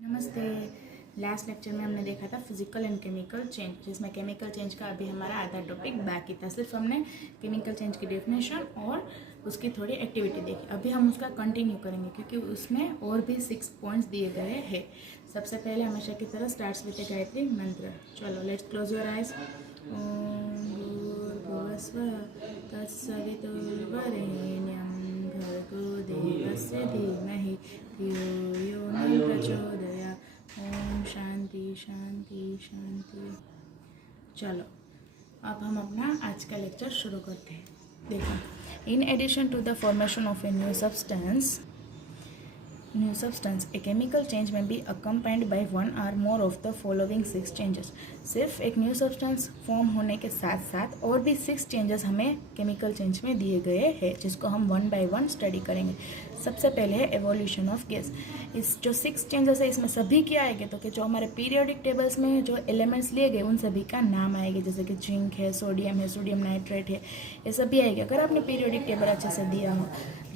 नमस्ते। Last lecture में हमने देखा था फिजिकल एंड केमिकल चेंज, जिसमें केमिकल चेंज का अभी हमारा आधा टॉपिक बाकी था। सिर्फ हमने केमिकल चेंज की डेफिनेशन और उसकी थोड़ी एक्टिविटी देखी। अभी हम उसका कंटिन्यू करेंगे क्योंकि उसमें और भी 6 पॉइंट्स दिए गए हैं। सबसे पहले हमेशा की तरह स्टार्ट्स विद ए गायत्री मंत्र। चलो लेट्स क्लोज योर आइज। ओम भूर्भुवस्वः तत्सवितुर्वरेण्यं भर्गो देवस्य धीमहि धियो यो न प्रचोदयात्। ओम शांति शांति शांति। चलो अब हम अपना आज का लेक्चर शुरू करते हैं। देखो, in addition to the formation of a new substance, a chemical change may be accompanied by one or more of the following 6 changes। सिर्फ एक न्यू सब्सटेंस फॉर्म होने के साथ साथ और भी 6 चेंजेस हमें केमिकल चेंज में दिए गए हैं, जिसको हम वन बाय वन स्टडी करेंगे। सबसे पहले है एवोल्यूशन ऑफ गैस। इस जो 6 चेंजेस है इसमें सभी क्या आएंगे, तो कि जो हमारे पीरियोडिक टेबल्स में जो एलिमेंट्स लिए गए उन सभी का नाम आएगा, जैसे कि जिंक है, सोडियम नाइट्रेट है, ये सभी आएंगे। अगर आपने पीरियोडिक टेबल अच्छे से दिया हो,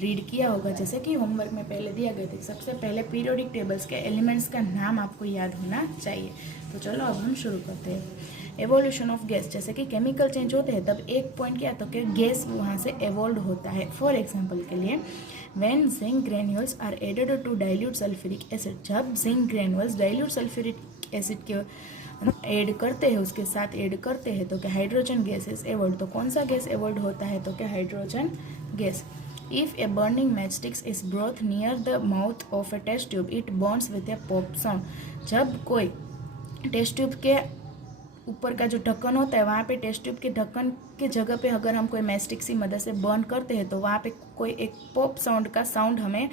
रीड किया होगा, जैसे कि होमवर्क में पहले दिया गया था, सबसे पहले पीरियोडिक टेबल्स के एलिमेंट्स का नाम आपको याद होना चाहिए। तो चलो अब हम शुरू करते हैं। एवोल्यूशन ऑफ गैस, जैसे कि केमिकल चेंज होते हैं तब एक पॉइंट क्या, तो कि गैस वहाँ से एवोल्व होता है। फॉर एग्जांपल के लिए, when zinc granules are added to dilute sulphuric acid, जब zinc granules dilute sulphuric acid के ऐड करते हैं, उसके साथ ऐड करते हैं, तो क्या हाइड्रोजन गैस इज एवोल्व। तो कौन सा गैस एवोल्व होता है, तो क्या hydrogen gas. If a burning matchstick is brought near the mouth of a test tube, it burns with a pop sound। जब कोई टेस्ट ट्यूब के ऊपर का जो ढक्कन होता है, वहाँ पे टेस्ट ट्यूब के ढक्कन के जगह पे अगर हम कोई मैस्टिक सी मदद से बर्न करते हैं तो वहाँ पे कोई एक पॉप साउंड का साउंड हमें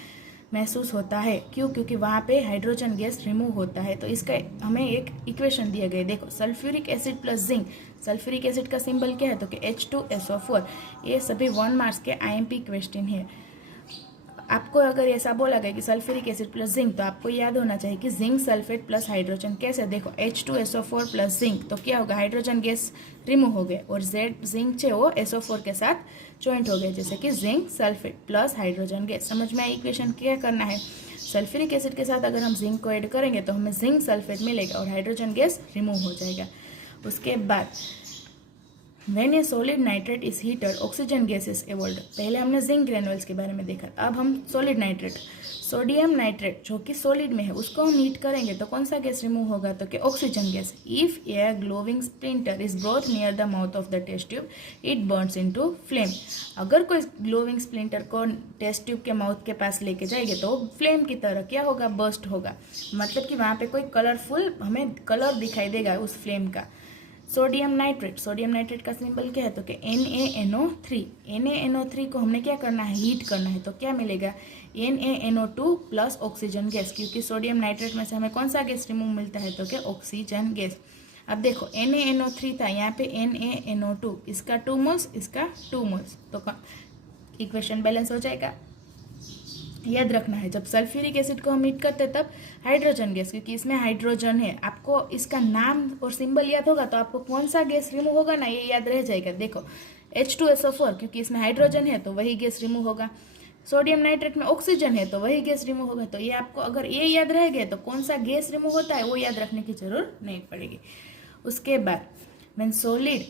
महसूस होता है। क्यों? क्योंकि वहाँ पे हाइड्रोजन गैस रिमूव होता है। तो इसका हमें एक इक्वेशन दिया गया है। देखो, sulphuric acid plus zinc, sulphuric acid का सिंबल क्या है, तो कि H2SO4। ये सभी 1 मार्क्स के IMP क्वेश्चन है। आपको अगर ऐसा बोला गया कि सल्फ्यूरिक एसिड प्लस जिंक, तो आपको याद होना चाहिए कि जिंक सल्फेट प्लस हाइड्रोजन कैसे। देखो, H2SO4 प्लस जिंक, तो क्या होगा, हाइड्रोजन गैस रिमूव हो गए और जिंक है वो SO4 के साथ ज्वाइंट हो गए, जैसे कि zinc sulphate plus hydrogen gas. समझ में आई इक्वेशन? क्या करना है, सल्फ्यूरिक एसिड के साथ अगर हम जिंक को ऐड करेंगे तो हमें जिंक सल्फेट मिलेगा और हाइड्रोजन गैस रिमूव हो जाएगा। उसके बाद When a solid nitrate is heated, oxygen gas is evolved। पहले हमने जिंक ग्रेनुअल्स के बारे में देखा, अब हम सॉलिड नाइट्रेट, सोडियम नाइट्रेट जो कि सॉलिड में है, उसको हम हीट करेंगे तो कौन सा गैस रिमूव होगा, तो कि oxygen gas. If a glowing splinter is brought near the mouth of the test tube, it burns into flame. अगर कोई ग्लोविंग स्प्लिंटर को टेस्ट ट्यूब के माउथ के पास लेके जाएंगे तो फ्लेम की तरह क्या होगा, बर्स्ट होगा। मतलब कि वहाँ पे कोई कलरफुल हमें कलर दिखाई देगा उस फ्लेम का। सोडियम नाइट्रेट का सिंबल क्या है, तो कि NaNO3 को हमने क्या करना है, हीट करना है, तो क्या मिलेगा, NaNO2 प्लस ऑक्सीजन गैस। क्योंकि सोडियम नाइट्रेट में से हमें कौन सा गैस रिमूव मिलता है, तो कि ऑक्सीजन गैस। अब देखो, NaNO3 था, यहाँ पे NaNO2, इसका 2 मोल्स, इसका 2 मोल्स, तो इक्वेशन बैलेंस हो जाएगा। याद रखना है, जब सल्फ्यूरिक एसिड को हम हीट करते हैं तब हाइड्रोजन गैस, क्योंकि इसमें हाइड्रोजन है, आपको इसका नाम और सिंबल याद होगा तो आपको कौन सा गैस रिमूव होगा ना, ये याद रह जाएगा। देखो, H2SO4, क्योंकि इसमें हाइड्रोजन है तो वही गैस रिमूव होगा। सोडियम नाइट्रेट में ऑक्सीजन है तो वही गैस रिमूव होगा। तो ये आपको अगर ये याद रह गए तो कौन सा गैस रिमूव होता है वो याद रखने की जरूरत नहीं पड़ेगी। उसके बाद when solid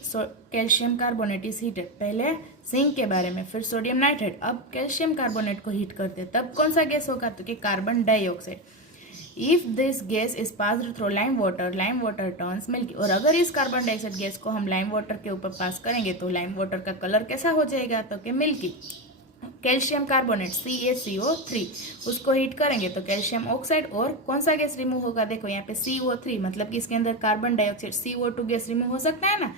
calcium carbonate is heated, पहले जिंक के बारे में, फिर सोडियम नाइट्रेट, अब कैल्शियम कार्बोनेट को हीट करते हैं तब कौन सा गैस होगा, तो कि carbon dioxide. If this gas is passed through lime water turns milky. और अगर इस कार्बन डाइऑक्साइड गैस को हम लाइम वाटर के ऊपर पास करेंगे तो लाइम वाटर का कलर कैसा हो जाएगा, तो कि मिल्की। कैल्शियम कार्बोनेट CaCO3, उसको हीट करेंगे तो कैल्शियम ऑक्साइड और कौन सा गैस रिमूव होगा, देखो यहाँ पे CO3, मतलब कि इसके अंदर carbon dioxide CO2 gas remove हो सकता है ना।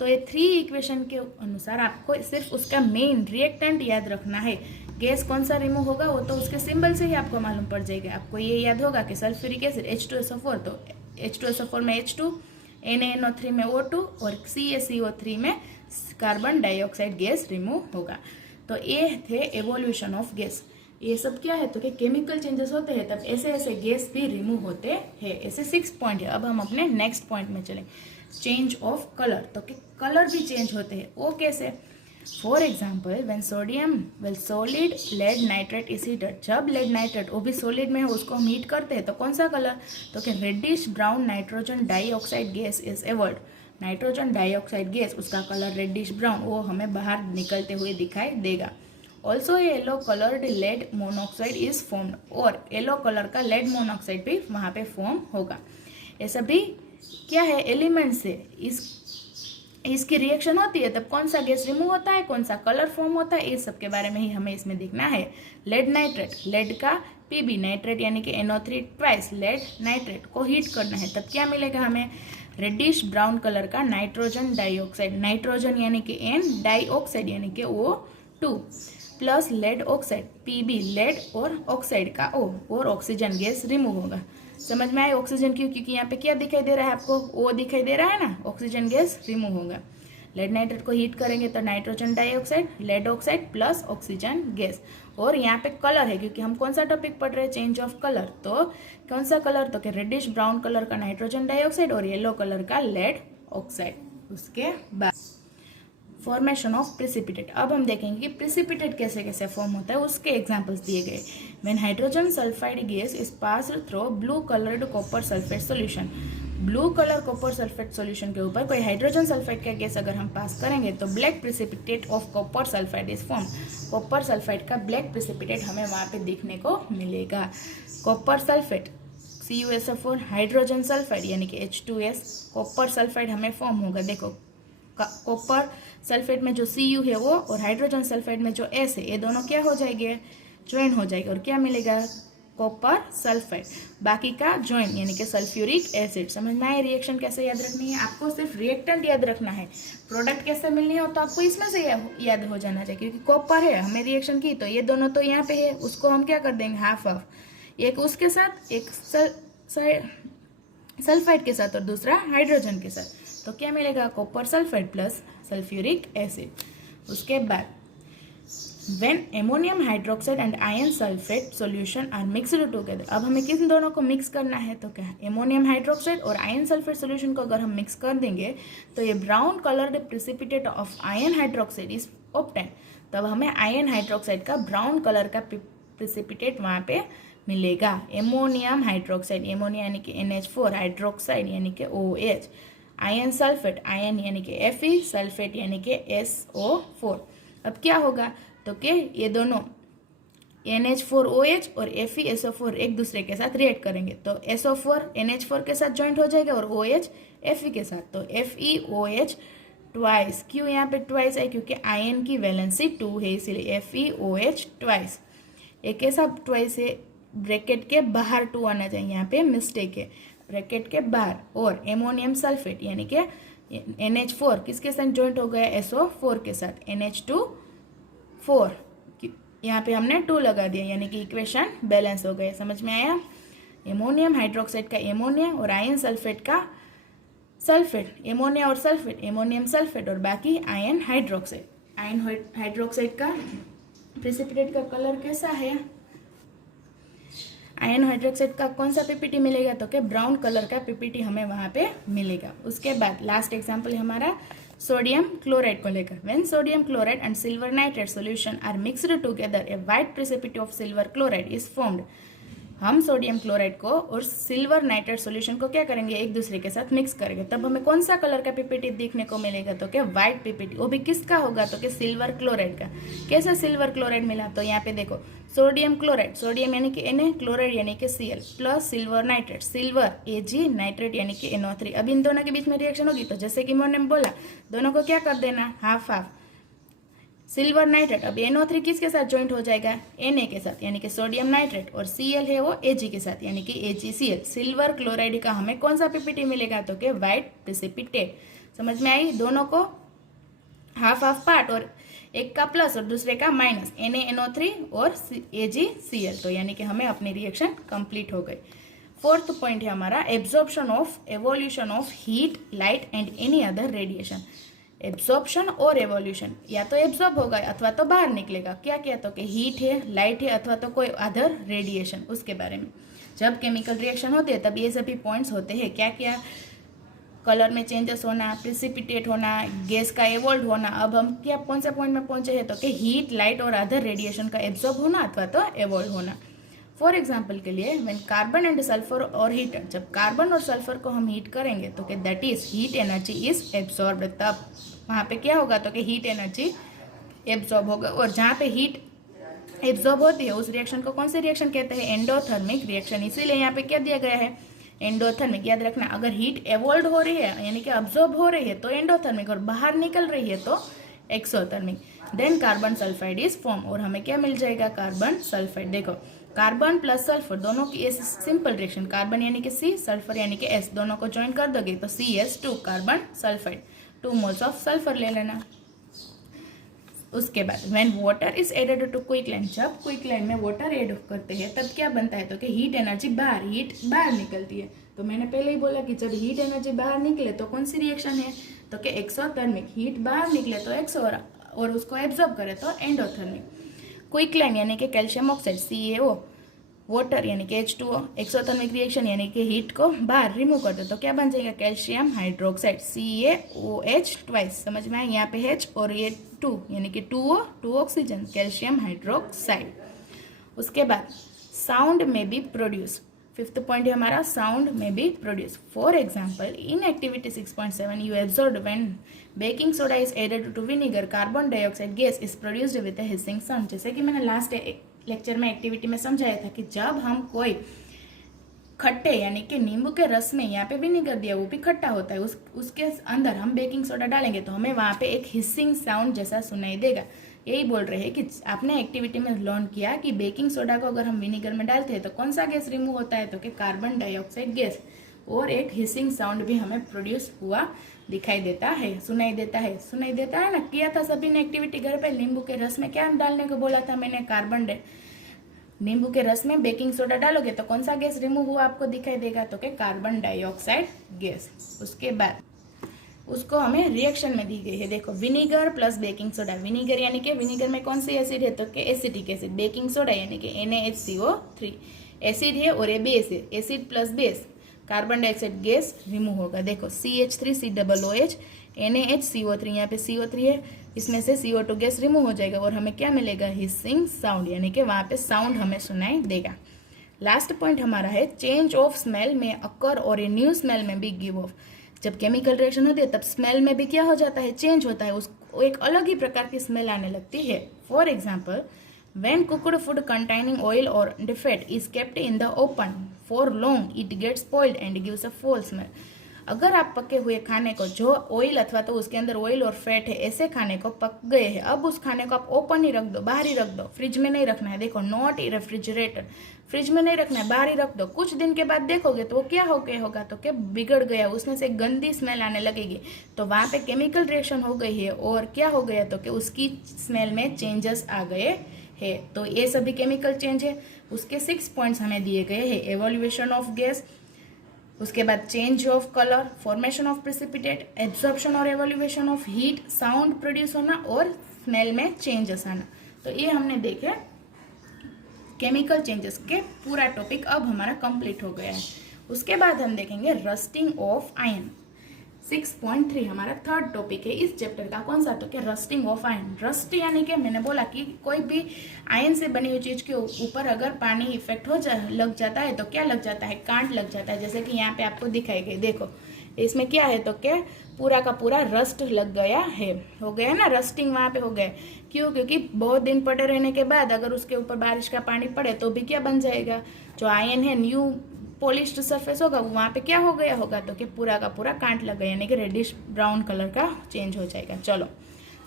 तो ये 3 इक्वेशन के अनुसार आपको सिर्फ उसका मेन रिएक्टेंट याद रखना है। गैस कौन सा रिमूव होगा वो तो उसके सिंबल से ही आपको मालूम पड़ जाएगा। आपको ये याद होगा कि सल्फ्यूरिक एसिड H2SO4, तो H2SO4 में H2, NaNO3 में O2 और CaCO3 में कार्बन डाइऑक्साइड गैस रिमूव होगा। तो ये थे एवोल्यूशन ऑफ गैस। ये सब क्या है, तो कि केमिकल चेंजेस होते हैं तब ऐसे ऐसे गैस भी रिमूव होते हैं। ऐसे 6 पॉइंट है। अब हम अपने नेक्स्ट पॉइंट में चलें, चेंज ऑफ कलर। तो कि कलर भी चेंज होते हैं, वो कैसे, for example when sodium well solid lead nitrate is heated, जब लेड नाइट्रेट वो भी सॉलिड में है उसको हम हीट करते हैं तो कौन सा कलर, तो कि reddish brown nitrogen dioxide gas is evolved. Nitrogen dioxide gas उसका कलर रेडिश ब्राउन वो हमें बाहर निकलते हुए दिखाई देगा। Also yellow coloured lead monoxide is formed, और येलो कलर का लेड मोनोऑक्साइड भी वहाँ पे फॉर्म होगा। ये सभी क्या है, एलिमेंट्स से इसकी रिएक्शन होती है तब कौन सा गैस रिमूव होता है, कौन सा कलर फॉर्म होता है, इस सब के बारे में ही हमें इसमें देखना है। लेड नाइट्रेट, लेड का पीबी नाइट्रेट यानी कि NO3 ट्वाइस लेड नाइट्रेट को हीट करना है तब क्या मिलेगा हमें, रेडिश ब्राउन कलर का नाइट्रोजन डाइऑक्साइड, नाइट्रोजन यानी कि N, डाइऑक्साइड यानी कि O2 plus lead oxide PB lead और ऑक्साइड का O, और ऑक्सीजन गैस रिमूव होगा। समझ में आए ऑक्सीजन क्यों, क्योंकि यहाँ पे क्या दिखाई दे रहा है आपको, O दिखाई दे रहा है ना, ऑक्सीजन गैस रिमूव होगा। लेड नाइट्रेट को हीट करेंगे तो nitrogen dioxide lead oxide plus oxygen gas, और यहाँ पे कलर है क्योंकि हम कौन सा टॉपिक पढ़ रहे हैं, चेंज ऑफ कलर, तो कौन सा कलर, तो कि रेडिश ब्राउन कलर का नाइट्रोजन डाइऑक्साइड और येलो कलर का लेड ऑक्साइड। उसके बाद फॉर्मेशन ऑफ प्रिसिपिटेट, अब हम देखेंगे कि प्रिसिपिटेट कैसे कैसे फॉर्म होता है, उसके एग्जांपल्स दिए गए। When hydrogen sulphide gas is passed through blue coloured copper sulphate solution, blue colour copper sulphate solution के ऊपर कोई हाइड्रोजन सल्फाइड का गैस अगर हम पास करेंगे तो black precipitate of copper sulphide is form, copper sulphide का ब्लैक प्रिसिपिटेट हमें वहाँ पे देखने को मिलेगा। Copper sulphate CuSO4, hydrogen sulphide यानी कि H2S, कॉपर सल्फाइड हमें फॉर्म होगा। देखो कॉपर सल्फेट में जो Cu है वो और हाइड्रोजन सल्फाइड में जो S है ये दोनों क्या हो जाएंगे, ज्वाइन हो जाएगा, और क्या मिलेगा, कॉपर सल्फाइड। बाकी का ज्वाइन यानी कि सल्फ्यूरिक एसिड। समझ में आए रिएक्शन कैसे याद रखनी है, आपको सिर्फ रिएक्टेंट याद रखना है, प्रोडक्ट कैसे मिलनी है तो आपको इसमें से याद हो जाना चाहिए, क्योंकि कॉपर है हमें रिएक्शन की तो ये दोनों तो यहाँ पे है, उसको हम क्या कर देंगे हाफ ऑफ, एक उसके साथ एक सल्फाइड के साथ और दूसरा हाइड्रोजन के साथ, तो क्या मिलेगा, copper sulphide plus sulphuric acid. उसके बाद When ammonium hydroxide and iron sulfate solution are mixed together, अब हमें किन दोनों को मिक्स करना है, तो क्या है, एमोनियम हाइड्रोक्साइड और आयरन सल्फेट सोल्यूशन को अगर हम मिक्स कर देंगे तो ये brown coloured precipitate of iron hydroxide is obtain, तब हमें आयरन हाइड्रोक्साइड का ब्राउन कलर का प्रिसिपिटेट वहाँ पे मिलेगा। एमोनियम हाइड्रोक्साइड, एमोनिया यानी कि NH4, हाइड्रोक्साइड यानी कि OH, आयरन सल्फेट, आयरन यानी कि Fe, सल्फेट यानी कि SO4। अब क्या होगा, तो कि ये दोनों NH4OH और FeSO4 एक दूसरे के साथ रिएक्ट करेंगे तो SO4 NH4 के साथ ज्वाइंट हो जाएगा और OH Fe के साथ, तो FeOH ट्वाइस, क्यों यहाँ पे ट्वाइस है, क्योंकि आयन की वैलेंसी 2 है इसीलिए FeOH ट्वाइस। एक कैसा ट्वाइस है, ब्रैकेट के बाहर 2 आना चाहिए, यहाँ पे मिस्टेक है, ब्रैकेट के बाहर। और एमोनियम सल्फेट यानी कि NH4 किसके साथ ज्वाइंट हो गया, SO4 के साथ, NH2 4, यहाँ पे हमने 2 लगा दिया यानी कि इक्वेशन बैलेंस हो गए। समझ में आया, एमोनियम हाइड्रोक्साइड का एमोनिया और आयन सल्फेट का सल्फेट, एमोनिया और सल्फेट, एमोनियम सल्फेट और बाकी आयन हाइड्रोक्साइड। आयन हाइड्रोक्साइड का प्रेसिपिटेट का कलर कैसा है, आयन हाइड्रोक्साइड का कौन सा पीपीटी मिलेगा, तो क्या ब्राउन कलर का पीपीटी हमें वहाँ पे मिलेगा। उसके बाद लास्ट एग्जाम्पल हमारा सोडियम क्लोराइड को लेकर। When sodium chloride and silver nitrate solution are mixed together a white precipitate of silver chloride is formed. हम सोडियम क्लोराइड को और सिल्वर नाइट्रेट सॉल्यूशन को क्या करेंगे, एक दूसरे के साथ मिक्स करेंगे, तब हमें कौन सा कलर का पीपीटी देखने को मिलेगा, तो क्या व्हाइट पीपीटी। वो भी किसका होगा, तो क्या सिल्वर क्लोराइड का। कैसे सिल्वर क्लोराइड मिला, तो यहाँ पे देखो सोडियम क्लोराइड, सोडियम यानी कि Na, क्लोराइड यानी कि Cl plus silver nitrate, silver Ag, nitrate यानी कि NO3। अब इन दोनों के बीच में रिएक्शन होगी तो जैसे कि मैंने बोला दोनों को क्या कर देना, हाफ हाफ। सिल्वर नाइट्रेट, अब NO3 किसके साथ ज्वाइंट हो जाएगा, Na के साथ यानी कि सोडियम नाइट्रेट, और Cl है वो Ag के साथ यानी कि AgCl। सिल्वर क्लोराइड का हमें कौन सा पीपीटी मिलेगा, तो कि व्हाइट प्रेसिपिटेट। समझ में आई, दोनों को हाफ हाफ पार्ट और एक का प्लस और दूसरे का माइनस, NaNO3 और AgCl, तो यानी कि हमें अपनी रिएक्शन कंप्लीट हो गई। फोर्थ पॉइंट है हमारा absorption of evolution of heat, light and any other radiation. Absorption और एवोल्यूशन, या तो एब्जॉर्ब होगा अथवा तो बाहर निकलेगा, क्या क्या, तो कि हीट है, लाइट है अथवा तो कोई अदर रेडिएशन, उसके बारे में। जब केमिकल रिएक्शन होती है तब ये सभी पॉइंट्स होते हैं, क्या क्या, कलर में चेंजेस होना, प्रिसिपिटेट होना, गैस का एवोल्व होना। अब हम क्या कौन से पॉइंट में पहुंचे हैं तो कि हीट, लाइट और अदर रेडिएशन का एब्जॉर्ब होना अथवा तो एवोल्व होना। फॉर एग्जाम्पल के लिए व्हेन कार्बन एंड सल्फर और हीट, जब कार्बन और सल्फर को हम हीट करेंगे तो कि that is heat energy is absorb, तब वहाँ पे क्या होगा तो कि हीट एनर्जी एब्जॉर्ब होगा। और जहाँ पे हीट एब्जॉर्ब होती है उस रिएक्शन को कौन से रिएक्शन कहते हैं? Endothermic reaction. इसीलिए यहाँ पे क्या दिया गया है? एंडोथर्मिक। याद रखना, अगर हीट एवोल्व हो रही है यानी कि अब्जॉर्ब हो रही है तो एंडोथर्मिक, और बाहर निकल रही है तो exothermic. Then carbon sulphide is form, और हमें क्या मिल जाएगा? Carbon sulphide. देखो कार्बन प्लस सल्फर दोनों की सिंपल रिएक्शन, कार्बन यानी कि C, सल्फर यानी कि S, दोनों को ज्वाइन कर दोगे तो CS2 carbon sulphide, 2 moles of sulphur ले लेना। उसके बाद when water is added to quicklime, जब क्विकलाइन में वाटर ऐड करते हैं तब क्या बनता है तो कि हीट एनर्जी हीट बाहर निकलती है। तो मैंने पहले ही बोला कि जब हीट एनर्जी बाहर निकले तो कौन सी रिएक्शन है तो कि एक्सोथर्मिक। हीट बाहर निकले तो एक्सो और उसको एब्जॉर्ब करे तो एंडोथर्मिक। क्विकलाइन यानी कि कैल्शियम ऑक्साइड CaO, वाटर यानी कि H2O, एक्सोथर्मिक रिएक्शन यानी कि हीट को बाहर रिमूव कर दो तो क्या बन जाएगा? कैल्शियम हाइड्रोक्साइड CaOH ट्वाइस, समझ में आए? यहाँ पे H और ये 2 यानी कि 2O, 2 ऑक्सीजन, कैल्शियम हाइड्रोक्साइड। उसके बाद साउंड में बी प्रोड्यूस, 5th पॉइंट है हमारा, साउंड में be produce. For example in activity 6.7 you observed when baking soda is added to vinegar, carbon dioxide gas is produced with a hissing sound. जैसे कि मैंने last lecture में activity में समझाया था कि जब हम कोई खट्टे यानी कि नींबू के रस में यहाँ पे विनेगर दिया, वो भी खट्टा होता है, उसके अंदर हम बेकिंग सोडा डालेंगे तो हमें वहाँ पे एक हिसिंग साउंड जैसा सुनाई देगा। यही बोल रहे हैं कि आपने एक्टिविटी में लर्न किया कि बेकिंग सोडा को अगर हम विनेगर में डालते हैं तो कौन सा गैस रिमूव होता है तो कि कार्बन डाइऑक्साइड गैस, और एक हिसिंग साउंड भी हमें प्रोड्यूस हुआ दिखाई देता है, सुनाई देता है ना। किया था सभी ने एक्टिविटी घर पे। नींबू के रस में क्या डालने को बोला था मैंने? नींबू के रस में बेकिंग सोडा डालोगे तो कौन सा गैस रिमूव हुआ आपको दिखाई देगा तो कि कार्बन डाइऑक्साइड गैस। उसके बाद उसको हमें रिएक्शन में दी गई है, देखो vinegar plus baking soda. Vinegar यानी कि विनीगर में कौन सी एसिड है तो कि एसिटिक एसिड। बेकिंग सोडा यानी कि NaHCO3 एसिड है और ये बेस है, acid plus base, carbon dioxide gas remove होगा। देखो CH3COOH NaHCO3, यहाँ पे CO3 है, इसमें से CO2 गैस रिमूव हो जाएगा और हमें क्या मिलेगा? हिसिंग साउंड, यानी कि वहाँ पे साउंड हमें सुनाई देगा। लास्ट पॉइंट हमारा है चेंज ऑफ स्मेल में अकर और ए न्यू स्मेल में भी गिव ऑफ। जब केमिकल रिएक्शन होती है तब स्मेल में भी क्या हो जाता है? चेंज होता है, उसको एक अलग ही प्रकार की स्मेल आने लगती है। For example when cooked food containing oil or fat is kept in the open for long it gets spoiled and gives a foul smell। अगर आप पके हुए खाने को, जो ऑयल अथवा तो उसके अंदर ऑयल और फैट है, ऐसे खाने को पक गए हैं, अब उस खाने को आप ओपन ही रख दो, बाहर ही रख दो, फ्रिज में नहीं रखना है। देखो नॉट रेफ्रिजरेटर, फ्रिज में नहीं रखना है, बाहर ही रख दो। कुछ दिन के बाद देखोगे तो वो क्या हो गया होगा तो क्या बिगड़ गया, उसमें से गंदी स्मेल आने लगेगी। तो वहाँ पे केमिकल रिएक्शन हो गई है और क्या हो गया तो कि उसकी स्मेल में चेंजेस आ गए है। तो ये सभी केमिकल चेंज है। उसके 6 पॉइंट्स हमें दिए गए हैं, एवोल्यूशन ऑफ गैस, उसके बाद change of colour, formation of precipitate, absorption और evolution of heat, sound produce होना और स्मेल में चेंजेस आना। तो ये हमने देखे केमिकल चेंजेस के पूरा टॉपिक अब हमारा कंप्लीट हो गया है। उसके बाद हम देखेंगे रस्टिंग ऑफ आयन। 6.3 हमारा थर्ड टॉपिक है इस चैप्टर का। कौन सा? तो क्या रस्टिंग ऑफ आयन। रस्ट यानी कि मैंने बोला कि कोई भी आयन से बनी हुई चीज के ऊपर अगर पानी इफेक्ट लग जाता है तो क्या लग जाता है? कांट लग जाता है। जैसे कि यहाँ पे आपको दिखाई गई, देखो इसमें क्या है तो क्या पूरा का पूरा रस्ट लग गया है, हो गया ना, रस्टिंग वहाँ पे हो गया। क्यों? क्योंकि बहुत दिन पड़े रहने के बाद अगर उसके ऊपर बारिश का पानी पड़े तो भी क्या बन जाएगा? जो आयन है न्यू पॉलिश्ड सरफेस होगा वहाँ पे क्या हो गया होगा तो कि पूरा का पूरा कांट लग गया, यानी कि रेडिश ब्राउन कलर का चेंज हो जाएगा। चलो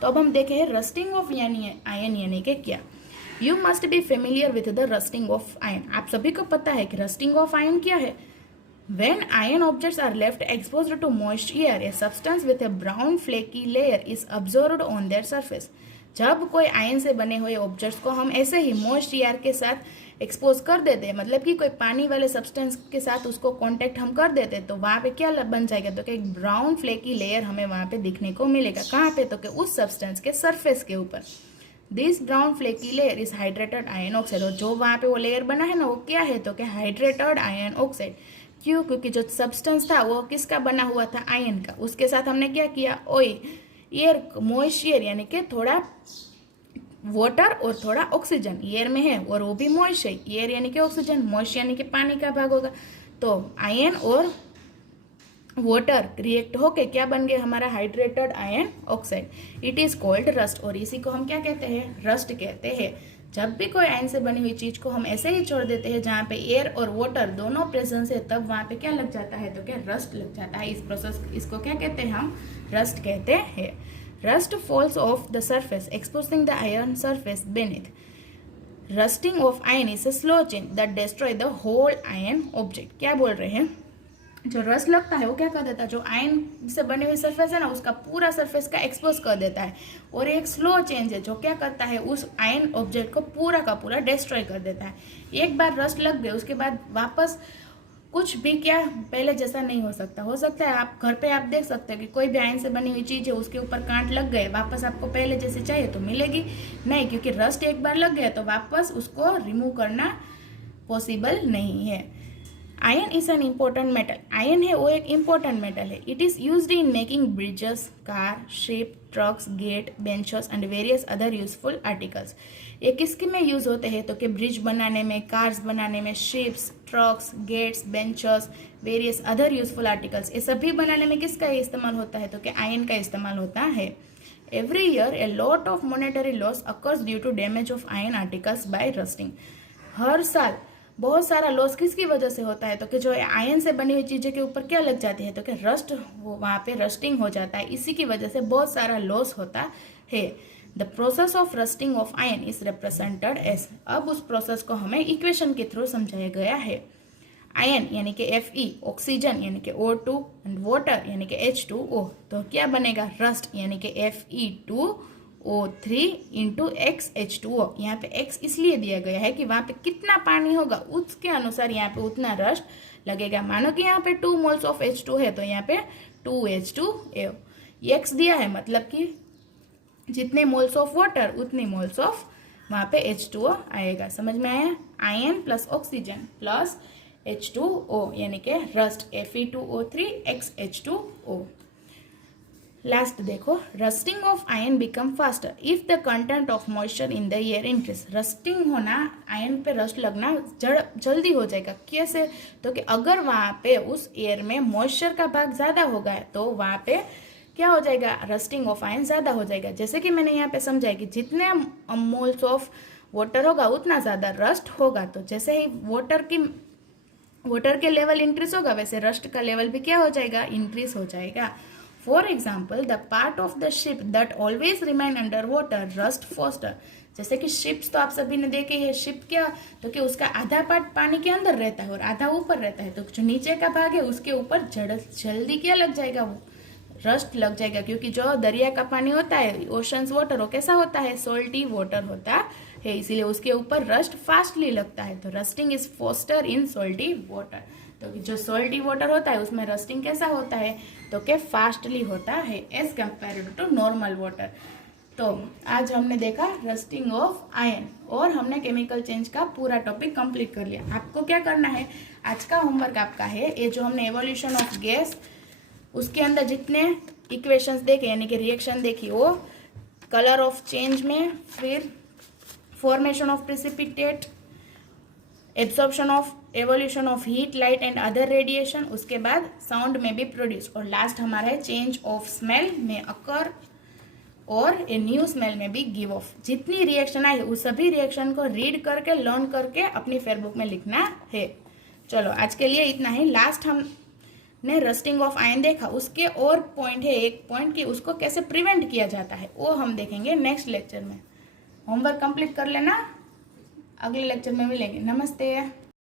तो अब हम देखें रस्टिंग ऑफ आयन यानी कि क्या। You must be familiar with the rusting of ion. आप सभी को पता है कि रस्टिंग ऑफ आयन क्या है। When iron objects are left exposed to moist air, a substance with a brown flaky layer is absorbed on their surface। जब कोई आयन से बने हुए ऑब्जेक्ट्स को हम ऐसे ही मॉइस्ट एयर के साथ एक्सपोज कर देते हैं, मतलब कि कोई पानी वाले सब्सटेंस के साथ उसको कांटेक्ट हम कर देते हैं, तो वहाँ पे क्या बन जाएगा तो कि एक ब्राउन फ्लेकी लेयर हमें वहाँ पे दिखने को मिलेगा। कहाँ पे? तो कि उस सब्सटेंस के सरफेस के ऊपर। This brown flaky layer is hydrated ion oxide. और जो वहाँ पे वो लेयर बना है ना वो क्या है तो कि हाइड्रेटेड आयन ऑक्साइड। क्यों? क्योंकि जो सब्सटेंस था वो किसका बना हुआ था? आयन का। उसके साथ हमने क्या किया? एयर, मॉइस्चर यानी कि थोड़ा वाटर और थोड़ा ऑक्सीजन एयर में है और वो भी मॉइस्ट है। एयर यानी कि ऑक्सीजन, मॉइस्ट यानी कि पानी का भाग होगा। तो आयन और वाटर रिएक्ट होके क्या बन गए? हमारा hydrated ion oxide. It is called rust. और इसी को हम क्या कहते हैं? रस्ट कहते हैं। जब भी कोई आयन से बनी हुई चीज को हम ऐसे ही छोड़ देते हैं जहाँ पे एयर और वाटर दोनों प्रेजेंस है, तब वहां पे क्या लग जाता है? तो क्या रस्ट लग जाता है। इस प्रोसेस इसको क्या कहते हैं? हम रस्ट कहते हैं। Rust falls off the surface exposing the iron surface beneath. Rusting of iron is a slow change that destroy the whole iron object. क्या बोल रहे हैं? जो रस्ट लगता है वो क्या कर देता है? जो आयन से बनी हुई सरफेस है ना, उसका पूरा सरफेस का एक्सपोज कर देता है। और एक स्लो चेंज है जो क्या करता है? उस आयन ऑब्जेक्ट को पूरा का पूरा डिस्ट्रॉय कर देता है। एक बार रस्ट लग गए उसके बाद वापस कुछ भी क्या पहले जैसा नहीं हो सकता। हो सकता है आप घर पे आप देख सकते हैं कि कोई भी आयन से बनी हुई चीज है, उसके ऊपर कांट लग गए, वापस आपको पहले जैसे चाहिए तो मिलेगी नहीं, क्योंकि रस्ट एक बार लग गया तो वापस उसको रिमूव करना पॉसिबल नहीं है। Iron is an important metal. Iron है वो एक इम्पोर्टेंट मेटल है। It is used in making bridges, car, ship, trucks, gate, benches and various other useful articles. ये किसके में यूज होते हैं? तो कि ब्रिज बनाने में, कार्स बनाने में, ships, trucks, gates, benches, various other useful articles, ये सभी बनाने में किसका इस्तेमाल होता है? तो कि आयन का इस्तेमाल होता है। Every year a lot of monetary loss occurs due to damage of iron articles by rusting. हर साल बहुत सारा लॉस किसकी वजह से होता है? तो कि जो आयन से बनी हुई चीजें के ऊपर क्या लग जाती है? तो कि रस्ट, वहां पे रस्टिंग हो जाता है। इसी की वजह से बहुत सारा लॉस होता है। The process of rusting of iron is represented as. अब उस प्रोसेस को हमें इक्वेशन के थ्रू समझाया गया है। आयन यानी कि Fe, ऑक्सीजन यानी कि O2 एंड वाटर यानी कि H2O। तो क्या बनेगा? रस्ट यानी कि Fe2O3 इंटू XH2O। यहाँ पे X इसलिए दिया गया है कि वहां पे कितना पानी होगा उसके अनुसार यहाँ पे उतना रस्ट लगेगा। मानो कि यहाँ पे 2 मोल्स ऑफ H2 है तो यहाँ पे 2H2O। X दिया है मतलब कि जितने मोल्स ऑफ वाटर उतने मोल्स ऑफ वहां पे H2O आएगा। समझ में आया? Ion plus oxygen plus H2O यानी कि रस्ट Fe2O3 XH2O। लास्ट देखो, rusting of ion become faster if the content of moisture in the air increase. Rusting होना, आयन पे रस्ट लगना जल्दी हो जाएगा। कैसे? तो कि अगर वहां पे उस एयर में मॉइस्चर का भाग ज्यादा होगा तो वहां पे क्या हो जाएगा? रस्टिंग ऑफ आयन ज्यादा हो जाएगा। जैसे कि मैंने यहाँ पे समझाया कि जितने मोल्स ऑफ वाटर होगा उतना ज्यादा रस्ट होगा। तो जैसे ही वाटर के लेवल इंक्रीज होगा वैसे रस्ट का लेवल भी क्या हो जाएगा? इंक्रीज हो जाएगा। For example, the part of the ship that always remain under water rust faster. जैसे कि शिप्स तो आप सभी ने देखे है। शिप क्या? तो कि उसका आधा पार्ट पानी के अंदर रहता है और आधा ऊपर रहता है। तो जो नीचे का भाग है उसके ऊपर जल्दी क्या लग जाएगा? वो रस्ट लग जाएगा। क्योंकि जो दरिया का पानी होता है, ओशंस वाटर, वो कैसा होता है? सॉल्टी वाटर होता है, इसीलिए उसके ऊपर रस्ट फास्टली लगता है। तो rusting is faster in salty water. तो जो सॉल्टी वाटर होता है उसमें रस्टिंग कैसा होता है? तो क्या फास्टली होता है as compared to normal water. तो आज हमने देखा रस्टिंग ऑफ आयन और हमने केमिकल चेंज का पूरा टॉपिक कंप्लीट कर लिया। आपको क्या करना है? आज का होमवर्क आपका है ये जो हमने एवोल्यूशन ऑफ गैस, उसके अंदर जितने इक्वेशंस देखे यानी कि रिएक्शन देखी, वो कलर ऑफ चेंज में, फिर formation of precipitate, absorption of, evolution of heat, light and other radiation, उसके बाद साउंड में भी प्रोड्यूस, और लास्ट हमारा है चेंज ऑफ स्मेल में अकर और ए न्यू स्मेल में भी गिव ऑफ। जितनी रिएक्शन आई उस सभी रिएक्शन को रीड करके, लर्न करके अपनी फेयरबुक में लिखना है। चलो आज के लिए इतना ही। लास्ट हमने रस्टिंग ऑफ आयन देखा, उसके और पॉइंट है एक पॉइंट कि उसको कैसे प्रिवेंट किया जाता है, वो हम देखेंगे नेक्स्ट लेक्चर में। होमवर्क कंप्लीट कर लेना, अगले लेक्चर में मिलेंगे। नमस्ते।